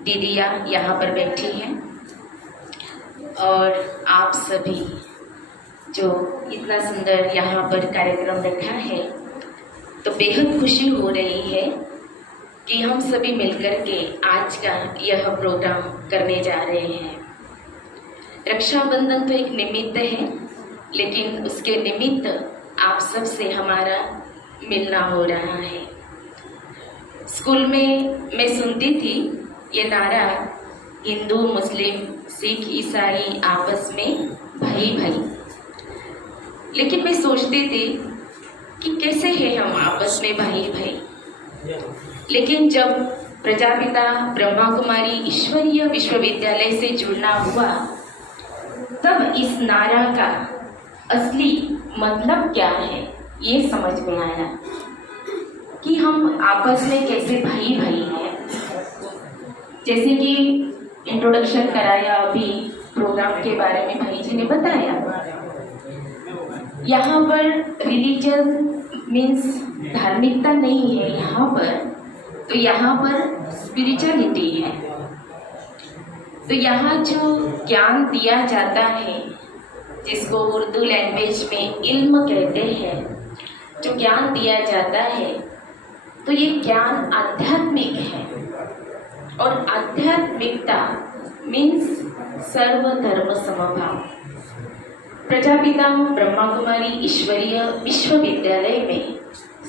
दीदियाँ यहाँ पर बैठी हैं और आप सभी जो इतना सुंदर यहाँ पर कार्यक्रम रखा है, तो बेहद खुशी हो रही है कि हम सभी मिलकर के आज का यह प्रोग्राम करने जा रहे हैं। रक्षाबंधन तो एक निमित्त है, लेकिन उसके निमित्त आप सब से हमारा मिलना हो रहा है। स्कूल में मैं सुनती थी ये नारा, हिंदू मुस्लिम सिख ईसाई आपस में भाई भाई, लेकिन मैं सोचती थी कि कैसे है हम आपस में भाई भाई। लेकिन जब प्रजापिता ब्रह्मा कुमारी ईश्वरीय विश्वविद्यालय से जुड़ना हुआ, तब इस नारा का असली मतलब क्या है ये समझ में आया कि हम आपस में कैसे भाई भाई हैं। जैसे कि इंट्रोडक्शन कराया अभी प्रोग्राम के बारे में भाई जी ने बताया, यहाँ पर रिलीजन मीन्स धार्मिकता नहीं है यहाँ पर, तो यहाँ पर स्पिरिचुअलिटी है। तो यहाँ जो ज्ञान दिया जाता है, जिसको उर्दू लैंग्वेज में इल्म कहते हैं, जो ज्ञान दिया जाता है, तो ये ज्ञान आध्यात्मिक है। और आध्यात्मिकता मीन्स सर्वधर्म समभाव। प्रजापिता ब्रह्मा कुमारी ईश्वरीय विश्वविद्यालय में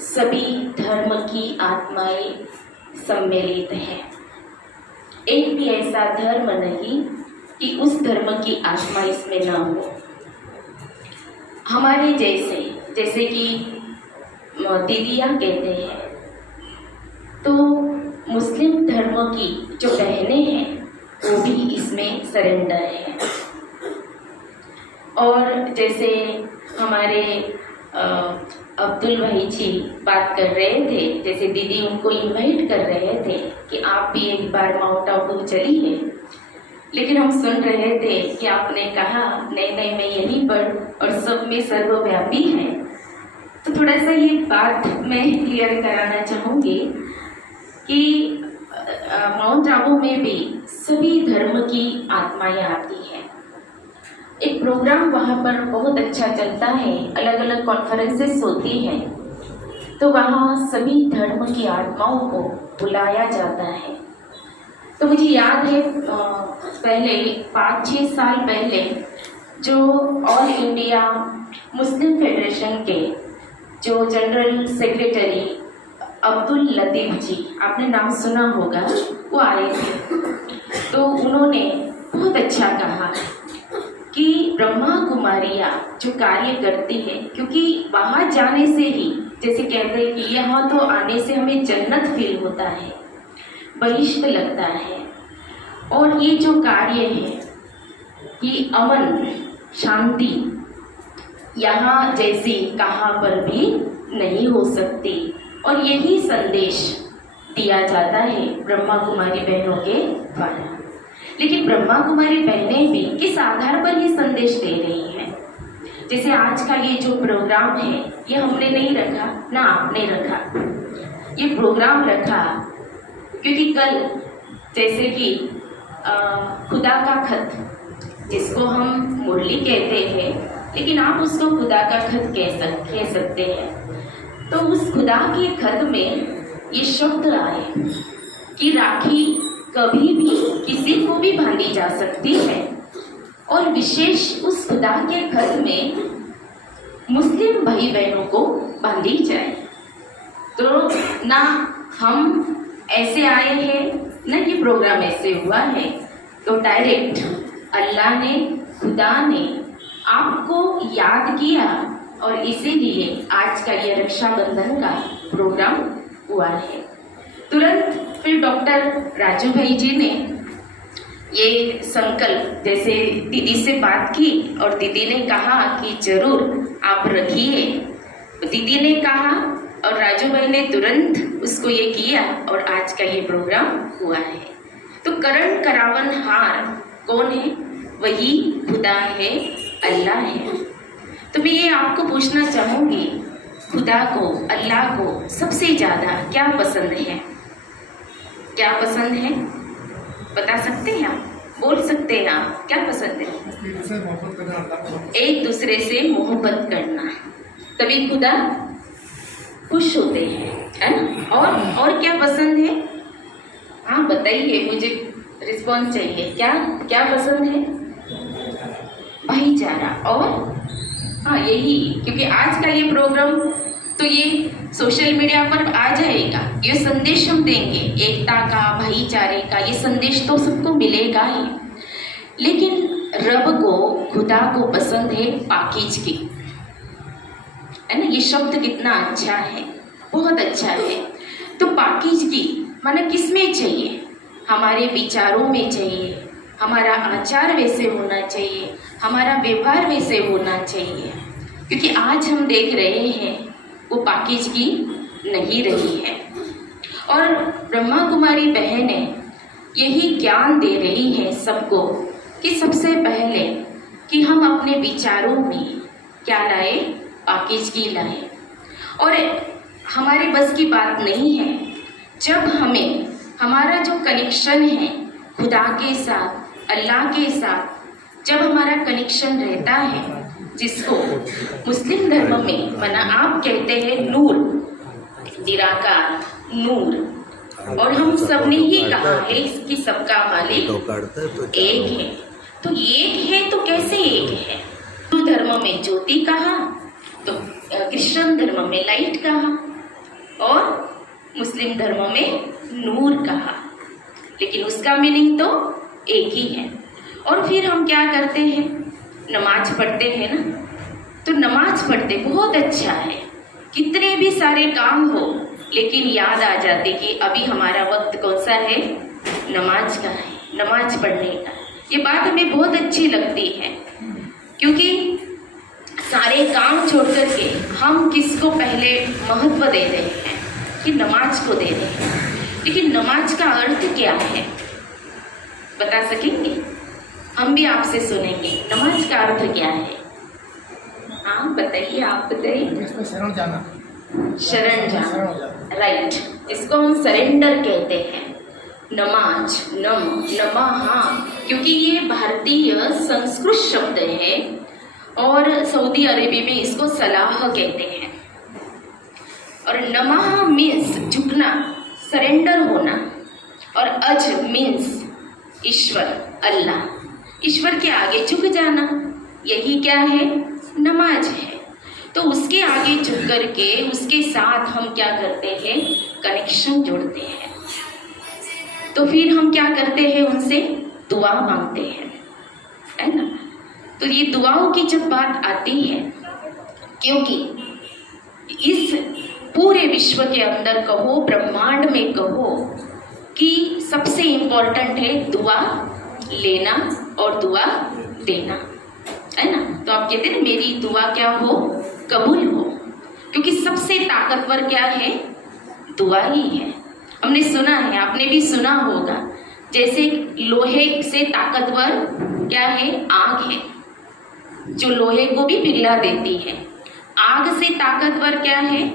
सभी धर्म की आत्माएं सम्मिलित हैं। एक भी ऐसा धर्म नहीं कि उस धर्म की आत्मा इसमें न हो। हमारे जैसे कि दीदियाँ कहते हैं, तो मुस्लिम धर्म की जो बहनें हैं वो भी इसमें सरेंडर है। और जैसे हमारे अब्दुल भाई जी बात कर रहे थे, जैसे दीदी उनको इनवाइट कर रहे थे कि आप भी एक बार माउंट आबू चलिए, लेकिन हम सुन रहे थे कि आपने कहा नहीं नहीं मैं यहीं पर और सब में सर्वव्यापी है। तो थोड़ा सा ये बात मैं क्लियर कराना चाहूँगी कि माउंट आबू में भी सभी धर्म की आत्माएं आती हैं। एक प्रोग्राम वहाँ पर बहुत अच्छा चलता है, अलग अलग कॉन्फ्रेंसेस होती हैं, तो वहाँ सभी धर्म की आत्माओं को बुलाया जाता है। तो मुझे याद है पहले 5-6 साल पहले जो ऑल इंडिया मुस्लिम फेडरेशन के जो जनरल सेक्रेटरी अब्दुल लतीफ़ जी, आपने नाम सुना होगा, वो आए थे। तो उन्होंने बहुत अच्छा कहा कि ब्रह्मा कुमारियाँ जो कार्य करती है, क्योंकि वहाँ जाने से ही जैसे कहते हैं कि यहाँ तो आने से हमें जन्नत फील होता है, बहिष्ठ लगता है। और ये जो कार्य है, ये अमन शांति यहाँ जैसी कहाँ पर भी नहीं हो सकती। और यही संदेश दिया जाता है ब्रह्मा कुमारी बहनों के द्वारा। लेकिन ब्रह्मा कुमारी बहनें भी किस आधार पर ये संदेश दे रही हैं? जैसे आज का ये जो प्रोग्राम है, ये हमने नहीं रखा ना आपने रखा, ये प्रोग्राम रखा क्योंकि कल जैसे कि खुदा का खत, जिसको हम मुरली कहते हैं, लेकिन आप उसको खुदा का खत कह सकते हैं। तो उस खुदा के खत में ये शब्द आए कि राखी कभी भी किसी को भी बांधी जा सकती है, और विशेष उस खुदा के खत में मुस्लिम भाई बहनों को बांधी जाए। तो ना हम ऐसे आए हैं, ना ये प्रोग्राम ऐसे हुआ है, तो डायरेक्ट अल्लाह ने, खुदा ने आपको याद किया और इसीलिए आज का ये रक्षाबंधन का प्रोग्राम हुआ है। तुरंत फिर डॉक्टर राजू भाई जी ने ये संकल्प, जैसे दीदी से बात की और दीदी ने कहा कि जरूर आप रखिए, तो दीदी ने कहा और राजू भाई ने तुरंत उसको ये किया और आज का ये प्रोग्राम हुआ है। तो करण करावन हार कौन है? वही खुदा है, अल्लाह है। तो मैं ये आपको पूछना चाहूँगी, खुदा को, अल्लाह को सबसे ज़्यादा क्या पसंद है? क्या पसंद है? बता सकते हैं आप? बोल सकते हैं आप? क्या पसंद है? एक दूसरे से मोहब्बत करना, तभी खुदा खुश होते हैं, है ना? और क्या पसंद है? हाँ बताइए, मुझे रिस्पॉन्स चाहिए। क्या क्या पसंद है? भाईचारा। और हाँ यही, क्योंकि आज का ये प्रोग्राम तो ये सोशल मीडिया पर आ जाएगा, ये संदेश हम देंगे एकता का, भाईचारे का, ये संदेश तो सबको मिलेगा ही। लेकिन रब को, खुदा को पसंद है पाकीज़गी, है ना? ये शब्द कितना अच्छा है, बहुत अच्छा है। तो पाकीज़गी माना किस में चाहिए? हमारे विचारों में चाहिए, हमारा आचार वैसे होना चाहिए, हमारा व्यवहार वैसे होना चाहिए। क्योंकि आज हम देख रहे हैं वो पाकीज़गी नहीं रही है। और ब्रह्मा कुमारी बहनें यही ज्ञान दे रही हैं सबको कि सबसे पहले कि हम अपने विचारों में क्या लाए? पाकीज़गी लाए। और हमारे बस की बात नहीं है, जब हमें हमारा जो कनेक्शन है खुदा के साथ, अल्लाह के साथ, जब हमारा कनेक्शन रहता है, जिसको मुस्लिम धर्म में माना आप कहते हैं नूर, निराकार नूर, और हम सब ने ही कहा है कि सबका मालिक एक है। तो एक है तो कैसे एक है? हिंदू धर्म में ज्योति कहा, तो क्रिश्चियन धर्म में लाइट कहा, और मुस्लिम धर्म में नूर कहा, लेकिन उसका मीनिंग तो एक ही है। और फिर हम क्या करते हैं? नमाज पढ़ते हैं ना, तो नमाज पढ़ते बहुत अच्छा है, कितने भी सारे काम हो, लेकिन याद आ जाते कि अभी हमारा वक्त कौन सा है? नमाज का है, नमाज पढ़ने का। ये बात हमें बहुत अच्छी लगती है, क्योंकि सारे काम छोड़ करके हम किसको पहले महत्व दे रहे हैं? कि नमाज को दे रहे हैं। लेकिन नमाज का अर्थ क्या है? बता सकेंगे? हम भी आपसे सुनेंगे, नमाज का अर्थ क्या है? हाँ बताइए, आप बताइए। शरण जाना, शरण जाना, राइट। इसको हम सरेंडर कहते हैं। नमाज, नमः, क्योंकि ये भारतीय संस्कृत शब्द है, और सऊदी अरेबिया में इसको सलाह कहते हैं। और नमः मीन्स झुकना, सरेंडर होना, और अज मीन्स ईश्वर, अल्लाह, ईश्वर के आगे झुक जाना, यही क्या है? नमाज है। तो उसके आगे झुक करके उसके साथ हम क्या करते हैं? कनेक्शन जोड़ते हैं। तो फिर हम क्या करते हैं? उनसे दुआ मांगते हैं, है ना? तो ये दुआओं की जब बात आती है, क्योंकि इस पूरे विश्व के अंदर कहो, ब्रह्मांड में कहो, कि सबसे इम्पोर्टेंट है दुआ लेना और दुआ देना, है ना? तो आप कहते हैं मेरी दुआ क्या हो? कबूल हो। क्योंकि सबसे ताकतवर क्या है? दुआ ही है। हमने सुना है, आपने भी सुना होगा, जैसे लोहे से ताकतवर क्या है? आग है, जो लोहे को भी पिघला देती है। आग से ताकतवर क्या है?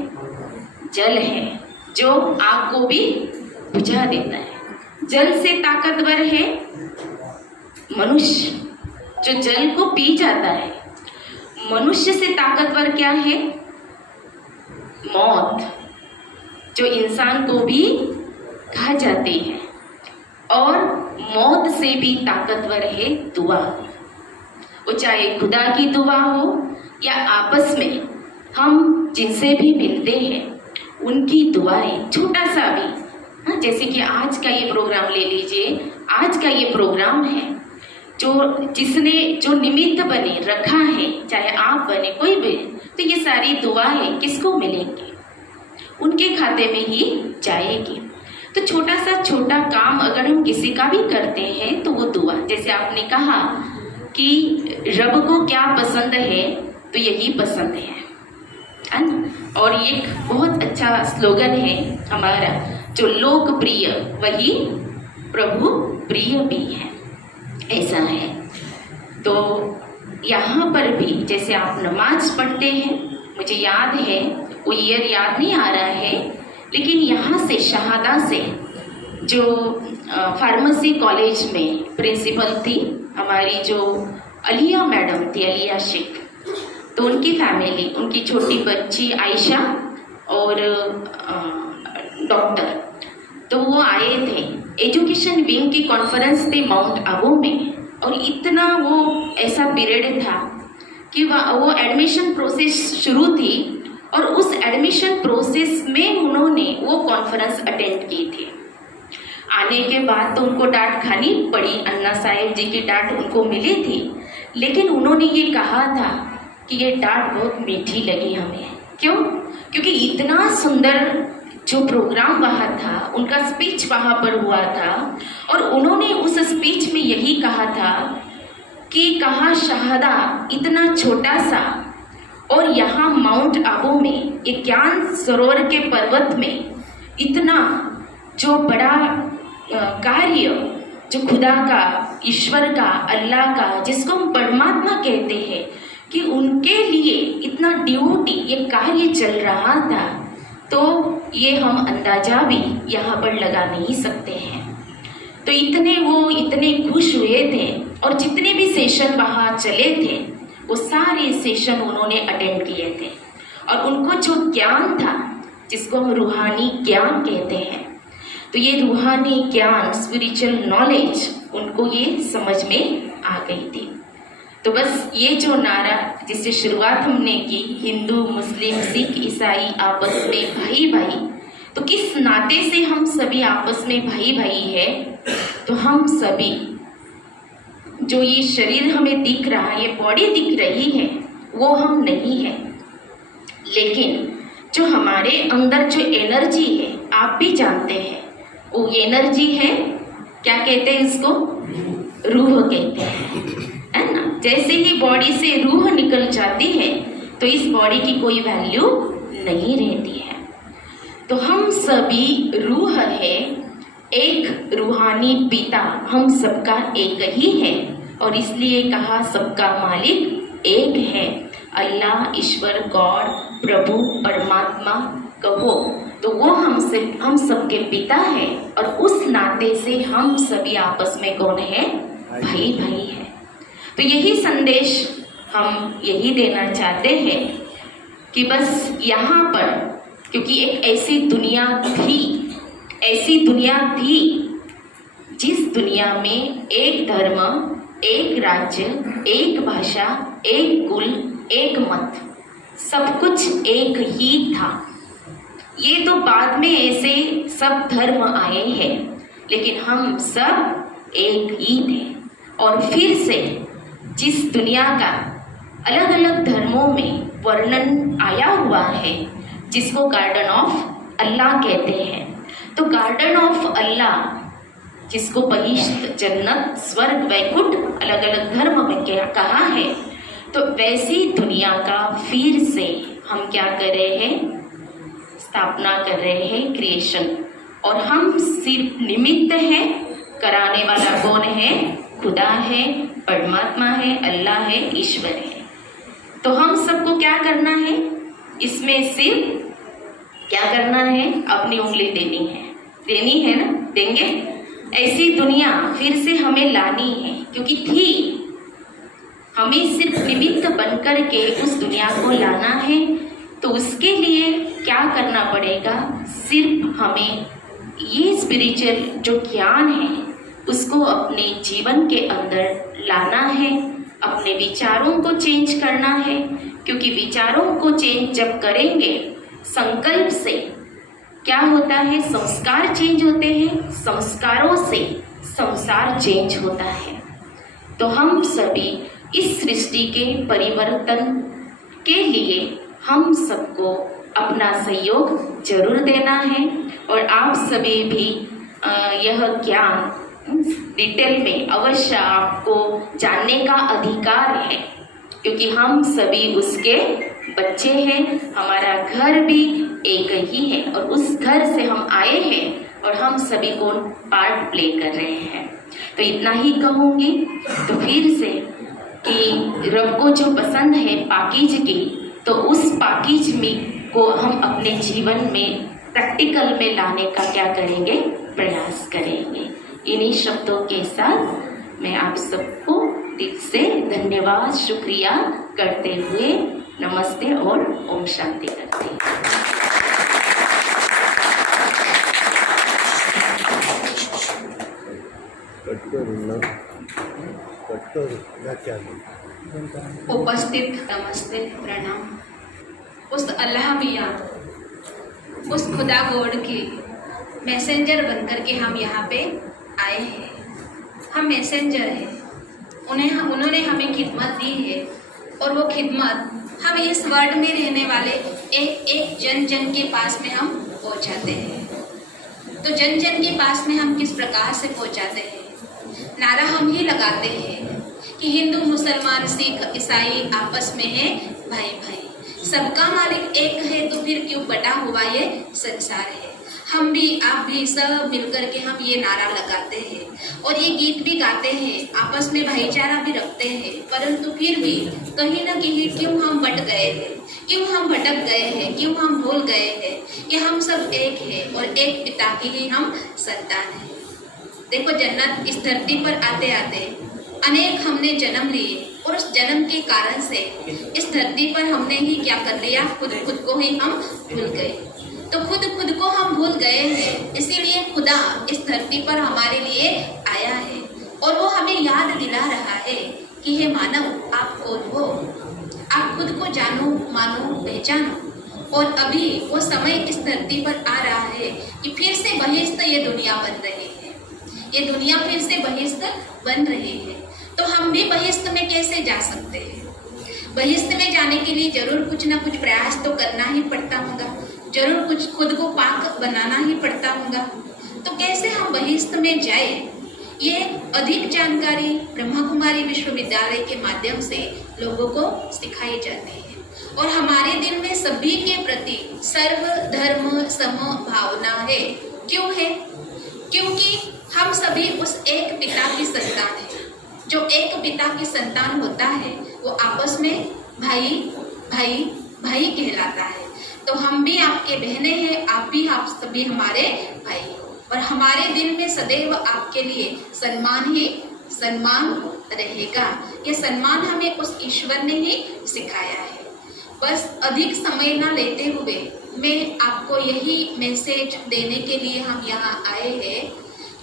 जल है, जो आग को भी बुझा देता है। जल से ताकतवर है मनुष्य, जो जल को पी जाता है। मनुष्य से ताकतवर क्या है? मौत, जो इंसान को भी खा जाती है। और मौत से भी ताकतवर है दुआ, वो चाहे खुदा की दुआ हो या आपस में हम जिनसे भी मिलते हैं उनकी दुआएं, छोटा सा भी। हाँ, जैसे कि आज का ये प्रोग्राम ले लीजिए, आज का ये प्रोग्राम है, जिसने जो निमित्त बने रखा है, चाहे आप बने कोई भी, तो ये सारी दुआएं किसको मिलेंगी? उनके खाते में ही जाएगी। तो छोटा सा छोटा काम अगर हम किसी का भी करते हैं तो वो दुआ, जैसे आपने कहा कि रब को क्या पसंद है, तो यही पसंद है ना? और एक बहुत अच्छा स्लोगन है हमारा, जो लोकप्रिय वही प्रभु प्रिय भी है, ऐसा है। तो यहाँ पर भी जैसे आप नमाज पढ़ते हैं, मुझे याद है, वो ईयर याद नहीं आ रहा है, लेकिन यहाँ से शहादा से जो फार्मेसी कॉलेज में प्रिंसिपल थी, हमारी जो अलिया मैडम थी, अलिया शेख, तो उनकी फैमिली, उनकी छोटी बच्ची आयशा और डॉक्टर, तो वो आए थे एजुकेशन विंग की कॉन्फ्रेंस पे माउंट आबू में। और इतना वो ऐसा पीरियड था कि वो एडमिशन प्रोसेस शुरू थी और उस एडमिशन प्रोसेस में उन्होंने वो कॉन्फ्रेंस अटेंड की थी। आने के बाद तो उनको डांट खानी पड़ी, अन्ना साहेब जी की डांट उनको मिली थी, लेकिन उन्होंने ये कहा था कि ये डांट बहुत मीठी लगी हमें। क्यों? क्योंकि इतना सुंदर जो प्रोग्राम वहाँ था, उनका स्पीच वहाँ पर हुआ था और उन्होंने उस स्पीच में यही कहा था कि कहाँ शहादा इतना छोटा सा और यहाँ माउंट आबू में ये ज्ञान सरोवर के पर्वत में इतना जो बड़ा कार्य, जो खुदा का, ईश्वर का, अल्लाह का, जिसको हम परमात्मा कहते हैं, कि उनके लिए इतना ड्यूटी, ये कार्य चल रहा था, तो ये हम अंदाजा भी यहाँ पर लगा नहीं सकते हैं। तो इतने खुश हुए थे और जितने भी सेशन वहाँ चले थे वो सारे सेशन उन्होंने अटेंड किए थे और उनको जो ज्ञान था, जिसको हम रूहानी ज्ञान कहते हैं, तो ये रूहानी ज्ञान, स्पिरिचुअल नॉलेज उनको ये समझ में आ गई थी। तो बस ये जो नारा जिससे शुरुआत हमने की, हिंदू, मुस्लिम, सिख, ईसाई आपस में भाई भाई, तो किस नाते से हम सभी आपस में भाई भाई है? तो हम सभी, जो ये शरीर हमें दिख रहा है, ये बॉडी दिख रही है, वो हम नहीं है, लेकिन जो हमारे अंदर जो एनर्जी है, आप भी जानते हैं, वो एनर्जी है, क्या कहते हैं इसको? रूह कहते हैं, है ना। जैसे ही बॉडी से रूह निकल जाती है तो इस बॉडी की कोई वैल्यू नहीं रहती है। तो हम सभी रूह है, एक रूहानी पिता हम सबका एक ही है और इसलिए कहा सबका मालिक एक है, अल्लाह, ईश्वर, गॉड, प्रभु, परमात्मा कहो तो वो हम सबके पिता है और उस नाते से हम सभी आपस में कौन है? भाई भाई है। तो यही संदेश हम यही देना चाहते हैं कि बस यहाँ पर, क्योंकि एक ऐसी दुनिया थी जिस दुनिया में एक धर्म, एक राज्य, एक भाषा, एक कुल, एक मत, सब कुछ एक ही था। ये तो बाद में ऐसे सब धर्म आए हैं, लेकिन हम सब एक ही थे। और फिर से जिस दुनिया का अलग अलग धर्मों में वर्णन आया हुआ है, जिसको गार्डन ऑफ अल्लाह कहते हैं, तो गार्डन ऑफ अल्लाह, जिसको बहिश्त, जन्नत, स्वर्ग, वैकुंठ अलग अलग धर्म में क्या कहा है, तो वैसी दुनिया का फिर से हम क्या कर रहे हैं? स्थापना कर रहे हैं, क्रिएशन। और हम सिर्फ निमित्त हैं, कराने वाला कौन है? खुदा है, परमात्मा है, अल्लाह है, ईश्वर है। तो हम सबको क्या करना है? इसमें सिर्फ क्या करना है? अपनी उंगली देनी है ना, देंगे। ऐसी दुनिया फिर से हमें लानी है, क्योंकि थी, हमें सिर्फ निमित्त बनकर के उस दुनिया को लाना है। तो उसके लिए क्या करना पड़ेगा? सिर्फ हमें ये स्पिरिचुअल जो ज्ञान है उसको अपने जीवन के अंदर लाना है, अपने विचारों को चेंज करना है, क्योंकि विचारों को चेंज जब करेंगे, संकल्प से क्या होता है? संस्कार चेंज होते हैं, संस्कारों से संसार चेंज होता है। तो हम सभी इस सृष्टि के परिवर्तन के लिए हम सबको अपना सहयोग जरूर देना है और आप सभी भी यह ज्ञान डिटेल में अवश्य आपको जानने का अधिकार है, क्योंकि हम सभी उसके बच्चे हैं, हमारा घर भी एक ही है और उस घर से हम आए हैं और हम सभी को पार्ट प्ले कर रहे हैं। तो इतना ही कहूँगी। तो फिर से कि रब को जो पसंद है पाकीज़ की, तो उस पाकीज़ में को हम अपने जीवन में प्रैक्टिकल में लाने का क्या करेंगे? प्रयास करेंगे। इन्हीं शब्दों के साथ मैं आप सबको दिल से धन्यवाद शुक्रिया करते हुए नमस्ते और ओम शांति करते हैं। उपस्थित नमस्ते प्रणाम। उस अल्लाह मियाँ, उस खुदा गॉड की मैसेंजर बनकर के हम यहाँ पे आए हैं। हम मैसेंजर हैं, उन्होंने हमें खिदमत दी है और वो खिदमत हम इस वर्ल्ड में रहने वाले एक जन जन के पास में हम पहुँचाते हैं। तो जन जन के पास में हम किस प्रकार से पहुँचाते हैं? नारा हम ही लगाते हैं कि हिंदू मुसलमान सिख ईसाई आपस में है भाई भाई, सबका मालिक एक है, तो फिर क्यों बटा हुआ ये संसार है। हम भी आप भी सब मिलकर के हम ये नारा लगाते हैं और ये गीत भी गाते हैं, आपस में भाईचारा भी रखते हैं, परंतु फिर भी कहीं ना कहीं क्यों हम बट गए हैं, क्यों हम भटक गए हैं, क्यों हम भूल गए हैं कि हम सब एक हैं और एक पिता की ही हम संतान हैं। देखो, जन्नत इस धरती पर आते आते अनेक हमने जन्म लिए और उस जन्म के कारण से इस धरती पर हमने ही क्या कर लिया, खुद को ही हम भूल गए। तो खुद को हम भूल गए हैं, इसीलिए खुदा इस धरती पर हमारे लिए आया है और वो हमें याद दिला रहा है कि हे मानव, आप कौन हो, आप खुद को जानो, मानो, पहचानो। और अभी वो समय इस धरती पर आ रहा है कि फिर से बहिष्त ये दुनिया बन रही है, ये दुनिया फिर से बहिष्त बन रही है। तो हम भी बहिष्त में कैसे जा सकते हैं? बहिष्त में जाने के लिए जरूर कुछ ना कुछ प्रयास तो करना ही पड़ता होगा, जरूर कुछ खुद को पाक बनाना ही पड़ता होगा। तो कैसे हम बहिष्त में जाए, ये अधिक जानकारी ब्रह्मा कुमारी विश्वविद्यालय के माध्यम से लोगों को सिखाई जाती है और हमारे दिल में सभी के प्रति सर्व धर्म सम भावना है। क्यों है? क्योंकि हम सभी उस एक पिता की संतान है। जो एक पिता की संतान होता है वो आपस में भाई भाई भाई कहलाता है। तो हम भी आपके बहने हैं, आप भी आप सभी हमारे भाई हो और हमारे दिल में सदैव आपके लिए सम्मान ही सम्मान रहेगा। ये सम्मान हमें उस ईश्वर ने ही सिखाया है। बस अधिक समय ना लेते हुए मैं आपको यही मैसेज देने के लिए हम यहाँ आए हैं।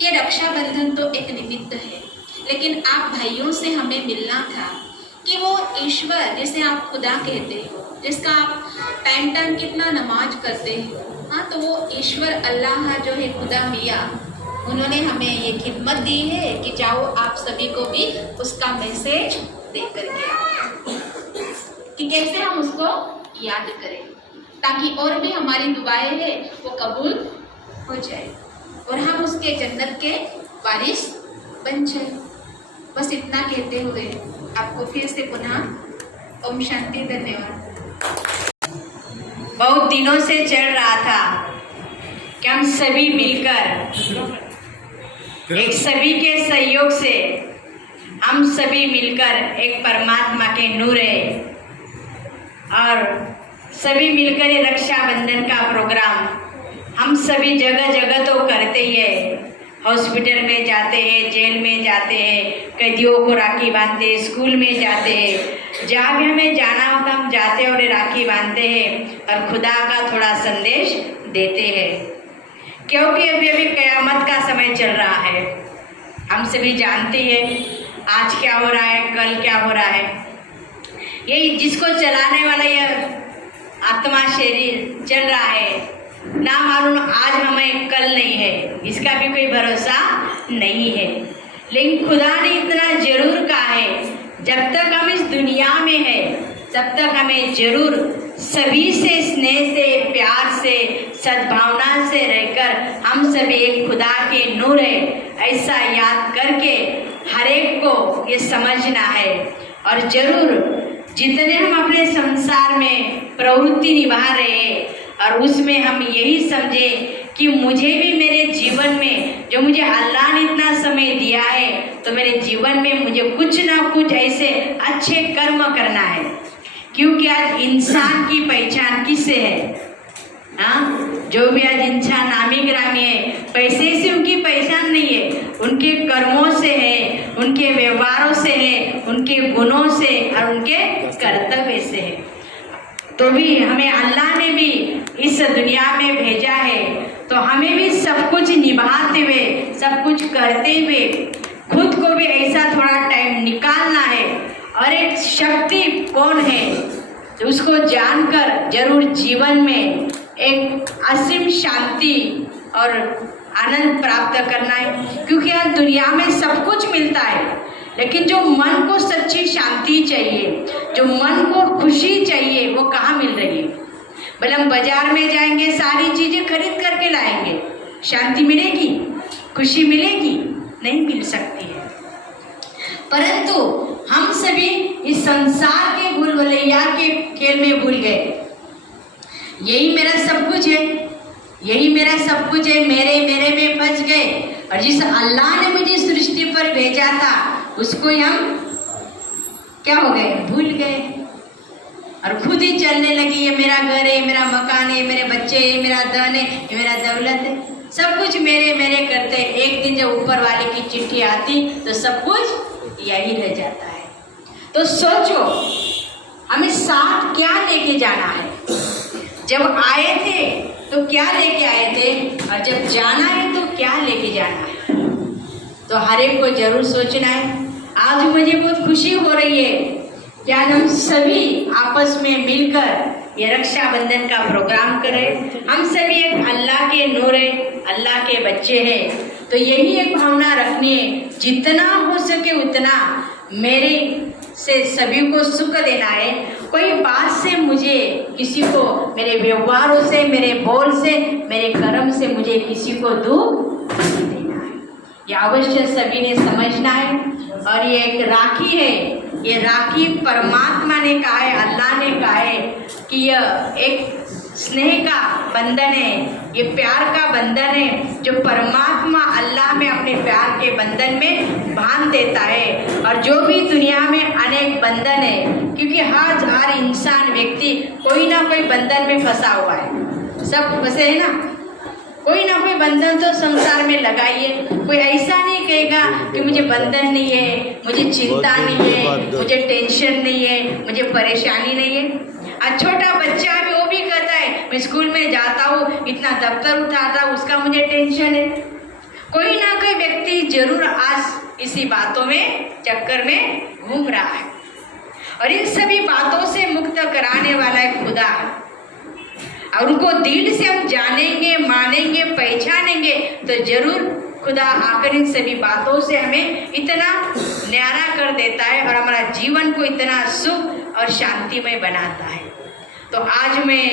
ये रक्षाबंधन तो एक निमित्त है, लेकिन आप भाइयों से हमें मिलना था कि वो ईश्वर जिसे आप खुदा कहते हो, जिसका आप टाइम टाइम कितना नमाज करते हो, हाँ, तो वो ईश्वर अल्लाह जो है खुदा मियाँ, उन्होंने हमें ये खिदमत दी है कि जाओ आप सभी को भी उसका मैसेज दे करके आओ कि कैसे हम उसको याद करें ताकि और भी हमारी दुआएं हैं वो कबूल हो जाए और हम उसके जन्नत के वारिस बन जाए। बस इतना कहते हुए आपको फिर से पुनः ओम शांति, धन्यवाद। बहुत दिनों से चल रहा था कि हम सभी मिलकर एक सभी के सहयोग से हम सभी मिलकर एक परमात्मा के नूर है और सभी मिलकर ये रक्षाबंधन का प्रोग्राम हम सभी जगह जगह तो करते ही है। हॉस्पिटल में जाते हैं, जेल में जाते हैं, कैदियों को राखी बांधते हैं, स्कूल में जाते हैं, जहाँ भी हमें जाना होता हम जाते हैं और राखी बांधते हैं और खुदा का थोड़ा संदेश देते हैं। क्योंकि अभी अभी क़यामत का समय चल रहा है, हम सभी जानते हैं आज क्या हो रहा है, कल क्या हो रहा है। यही जिसको चलाने वाला यह आत्मा शरीर चल रहा है, ना मालूम आज हमें कल नहीं है, इसका भी कोई भरोसा नहीं है। लेकिन खुदा ने इतना जरूर कहा है, जब तक हम इस दुनिया में है तब तक हमें जरूर सभी से स्नेह से, प्यार से, सद्भावना से रहकर हम सभी एक खुदा के नूर है ऐसा याद करके हर एक को ये समझना है। और जरूर जितने हम अपने संसार में प्रवृत्ति निभा रहे हैं और उसमें हम यही समझे कि मुझे भी मेरे जीवन में जो मुझे अल्लाह ने इतना समय दिया है तो मेरे जीवन में मुझे कुछ ना कुछ ऐसे अच्छे कर्म करना है। क्योंकि आज इंसान की पहचान किससे है? हाँ, जो भी आज इंसान नामी ग्रामी है, पैसे से उनकी पहचान नहीं है, उनके कर्मों से है, उनके व्यवहारों से है, उनके गुणों से और उनके कर्तव्य से है। तो भी हमें अल्लाह ने भी इस दुनिया में भेजा है, तो हमें भी सब कुछ निभाते हुए, सब कुछ करते हुए खुद को भी ऐसा थोड़ा टाइम निकालना है। और एक शक्ति कौन है, तो उसको जानकर जरूर जीवन में एक असीम शांति और आनंद प्राप्त करना है। क्योंकि आज दुनिया में सब कुछ मिलता है, लेकिन जो मन को सच्ची शांति चाहिए, जो मन को खुशी चाहिए, वो कहाँ मिल रही है? भले हम बाजार में जाएंगे, सारी चीजें खरीद करके लाएंगे, शांति मिलेगी, खुशी मिलेगी? नहीं मिल सकती है। परंतु हम सभी इस संसार के भूलभुलैया के खेल में भूल गए। यही मेरा सब कुछ है, यही मेरा सब कुछ है, मेरे में फंस गए। और जिस अल्लाह ने मुझे सृष्टि पर भेजा था, उसको हम क्या हो गए? भूल गए। और खुद ही चलने लगी, ये मेरा घर है, मेरा मकान है, मेरे बच्चे है, मेरा धन है, ये मेरा दौलत है, सब कुछ मेरे करते। एक दिन जब ऊपर वाले की चिट्ठी आती तो सब कुछ यही रह जाता है। तो सोचो हमें साथ क्या लेके जाना है? जब आए थे तो क्या लेके आए थे, और जब जाना है तो क्या लेके जाना है? तो हर एक को जरूर सोचना है। आज मुझे बहुत खुशी हो रही है कि आज हम सभी आपस में मिलकर ये रक्षाबंधन का प्रोग्राम करें। हम सभी एक अल्लाह के नूर है, अल्लाह के बच्चे हैं। तो यही एक भावना रखनी है, जितना हो सके उतना मेरे से सभी को सुख देना है। कोई बात से मुझे किसी को, मेरे व्यवहारों से, मेरे बोल से, मेरे कर्म से मुझे किसी को दुख नहीं देना है। ये अवश्य सभी ने समझना है। और ये एक राखी है, ये राखी परमात्मा ने कहा है, अल्लाह ने कहा है कि यह एक स्नेह का बंधन है, ये प्यार का बंधन है, जो परमात्मा अल्लाह में अपने प्यार के बंधन में बांध देता है। और जो भी दुनिया में अनेक बंधन है, क्योंकि हर इंसान व्यक्ति कोई ना कोई बंधन में फंसा हुआ है, सब फंसे है ना, कोई ना कोई बंधन तो संसार में लगाइए। कोई ऐसा नहीं कहेगा कि मुझे बंधन नहीं है, मुझे चिंता नहीं है, मुझे टेंशन नहीं है, मुझे परेशानी नहीं है। और छोटा बच्चा भी वो भी कहता है मैं स्कूल में जाता हूँ, इतना दफ्तर उठाता हूँ, उसका मुझे टेंशन है। कोई ना कोई व्यक्ति जरूर आज इसी बातों में चक्कर में घूम रहा है। और इन सभी बातों से मुक्त कराने वाला एक खुदा है। और उनको दिल से हम जानेंगे, मानेंगे, पहचानेंगे तो जरूर खुदा आकर इन सभी बातों से हमें इतना न्यारा कर देता है और हमारा जीवन को इतना सुख और शांतिमय बनाता है। तो आज मैं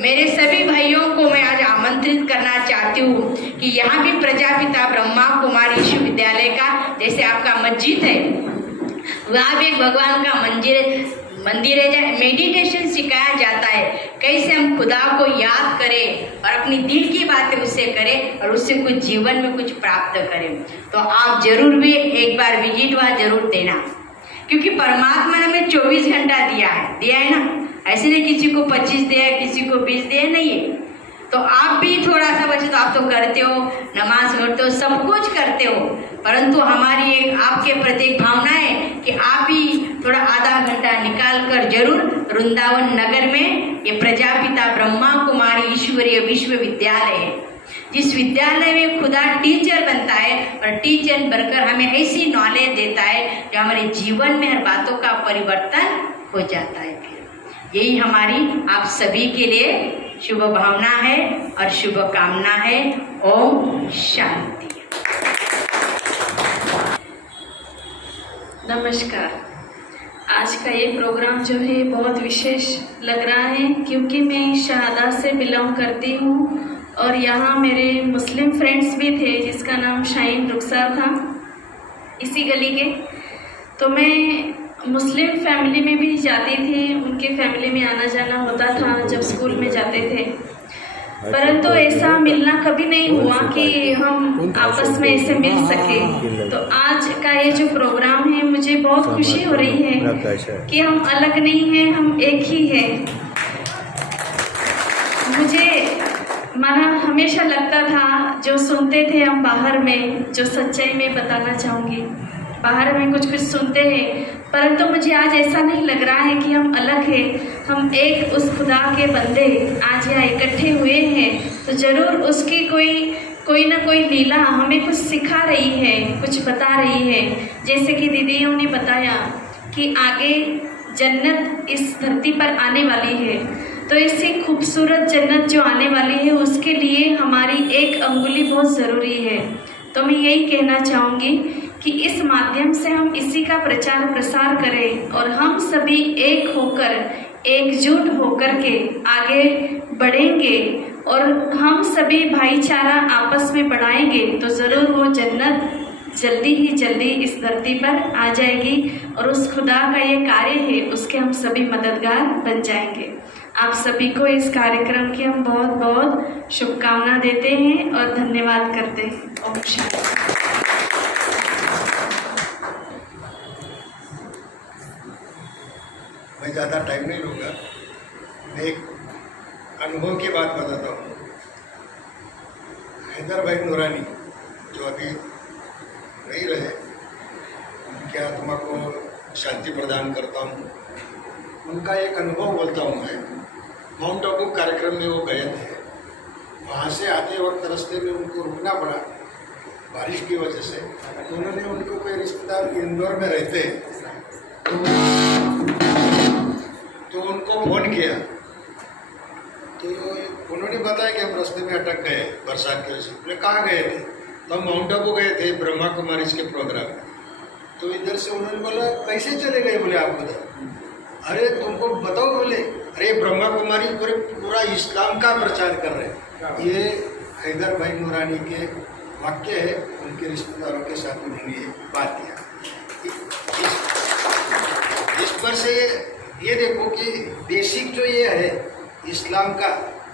मेरे सभी भाइयों को मैं आज आमंत्रित करना चाहती हूँ कि यहाँ भी प्रजापिता ब्रह्मा कुमारी विश्वविद्यालय का जैसे आपका मस्जिद है, वहाँ भी एक भगवान का मंदिर है जहाँ मेडिटेशन सिखाया जाता है। कैसे हम खुदा को याद करें और अपनी दिल की बातें उससे करें और उससे कुछ जीवन में कुछ प्राप्त करें। तो आप जरूर भी एक बार विजिट वहाँ जरूर देना, क्योंकि परमात्मा ने हमें 24 घंटा दिया है ना। ऐसे नहीं किसी को 25 दिया है, किसी को 20 दिया नहीं है। तो आप भी थोड़ा सा बचे तो आप तो करते हो, नमाज पढ़ते हो, सब कुछ करते हो, परंतु हमारी एक आपके प्रति एक भावना है कि आप भी थोड़ा आधा घंटा निकाल कर जरूर वृंदावन नगर में ये प्रजापिता ब्रह्मा कुमारी ईश्वरीय विश्वविद्यालय है, जिस विद्यालय में खुदा टीचर बनता है और टीचर बनकर हमें ऐसी नॉलेज देता है जो हमारे जीवन में हर बातों का परिवर्तन हो जाता है। फिर यही हमारी आप सभी के लिए शुभ भावना है और शुभ कामना है। ओम शांति। नमस्कार। आज का ये प्रोग्राम जो है बहुत विशेष लग रहा है, क्योंकि मैं शहादा से बिलोंग करती हूँ और यहाँ मेरे मुस्लिम फ्रेंड्स भी थे जिसका नाम शाहीन रुखसार था, इसी गली के। तो मैं मुस्लिम फैमिली में भी जाती थी, उनके फैमिली में आना जाना होता था जब स्कूल में जाते थे, परंतु ऐसा मिलना कभी नहीं हुआ कि हम आपस में ऐसे मिल सके। तो आज का ये जो प्रोग्राम है, मुझे बहुत खुशी हो रही है कि हम अलग नहीं हैं, हम एक ही हैं। मुझे हमारा हमेशा लगता था, जो सुनते थे हम बाहर में, जो सच्चाई में बताना चाहूँगी, बाहर में कुछ कुछ सुनते हैं, परंतु मुझे आज ऐसा नहीं लग रहा है कि हम अलग हैं। हम एक उस खुदा के बंदे आज यहाँ इकट्ठे हुए हैं, तो ज़रूर उसकी कोई ना कोई लीला हमें कुछ सिखा रही है, कुछ बता रही है। जैसे कि दीदियों ने बताया कि आगे जन्नत इस धरती पर आने वाली है, तो ऐसी खूबसूरत जन्नत जो आने वाली है उसके लिए हमारी एक अंगुली बहुत ज़रूरी है। तो मैं यही कहना चाहूँगी कि इस माध्यम से हम इसी का प्रचार प्रसार करें और हम सभी एक होकर, एकजुट होकर के आगे बढ़ेंगे और हम सभी भाईचारा आपस में बढ़ाएंगे, तो ज़रूर वो जन्नत जल्दी ही जल्दी इस धरती पर आ जाएगी और उस खुदा का ये कार्य है, उसके हम सभी मददगार बन जाएंगे। आप सभी को इस कार्यक्रम की हम बहुत बहुत शुभकामना देते हैं और धन्यवाद करते हैं। ओम शांति। मैं ज़्यादा टाइम नहीं लूँगा, मैं एक अनुभव की बात बताता हूँ। हैदर भाई नूरानी जो अभी नहीं रहे, उनकी आत्मा को शांति प्रदान करता हूँ। उनका एक अनुभव बोलता हूँ मैं। माउंट आबू कार्यक्रम में वो गए थे, वहाँ से आते वक्त रास्ते में उनको रुकना पड़ा बारिश की वजह से। तो उन्होंने उनको कोई रिश्तेदार इंदौर में रहते हैं, तो उनको फ़ोन किया, तो उन्होंने बताया कि हम रास्ते में अटक गए बरसात की वजह से। बोले कहाँ गए थे? तो हम माउंट आबू गए थे ब्रह्मा कुमारीज के प्रोग्राम में। तो इधर से उन्होंने बोला कैसे चले गए? बोले आप उधर। अरे तुमको बताओ। बोले अरे ब्रह्मा कुमारी पूरा इस्लाम का प्रचार कर रहे हैं। ये हैदर भाई नूरानी के वाक्य है, उनके रिश्तेदारों के साथ उन्होंने ये बात किया। इस पर से ये देखो कि बेसिक जो ये है इस्लाम का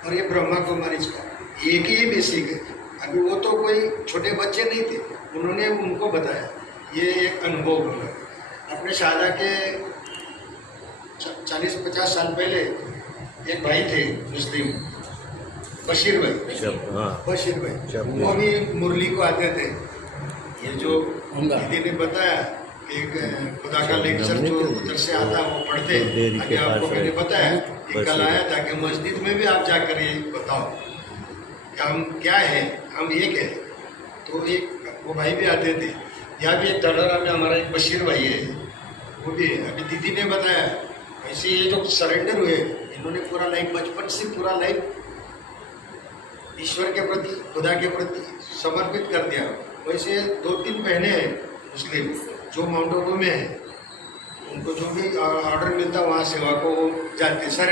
और ये ब्रह्मा कुमारीज का एक ही बेसिक है। अभी वो तो कोई छोटे बच्चे नहीं थे, उन्होंने उनको बताया। ये एक अनुभव बोला। अपने शादा के 40-50 साल पहले एक भाई थे मुस्लिम, बशीर भाई। बशीर भाई वो भी मुरली को आते थे। ये जो दीदी ने बताया एक खुदा का लेक्चर जो उधर से आता वो पढ़ते। अभी आपको मैंने बताया कि कल आया था कि मस्जिद में भी आप जाकर ये बताओ कि हम क्या है, हम एक है। तो एक वो भाई भी आते थे। यहाँ भी एक दरदरा में हमारा एक बशीर भाई है, वो भी है। अभी दीदी ने बताया ऐसे ये जो सरेंडर हुए, इन्होंने पूरा लाइफ बचपन से पूरा लाइफ ईश्वर के प्रति, खुदा के प्रति समर्पित कर दिया। वैसे 2-3 बहनें हैं मुस्लिम जो माउंट आबू में है, उनको जो भी ऑर्डर मिलता वहाँ सेवा को जाते सर।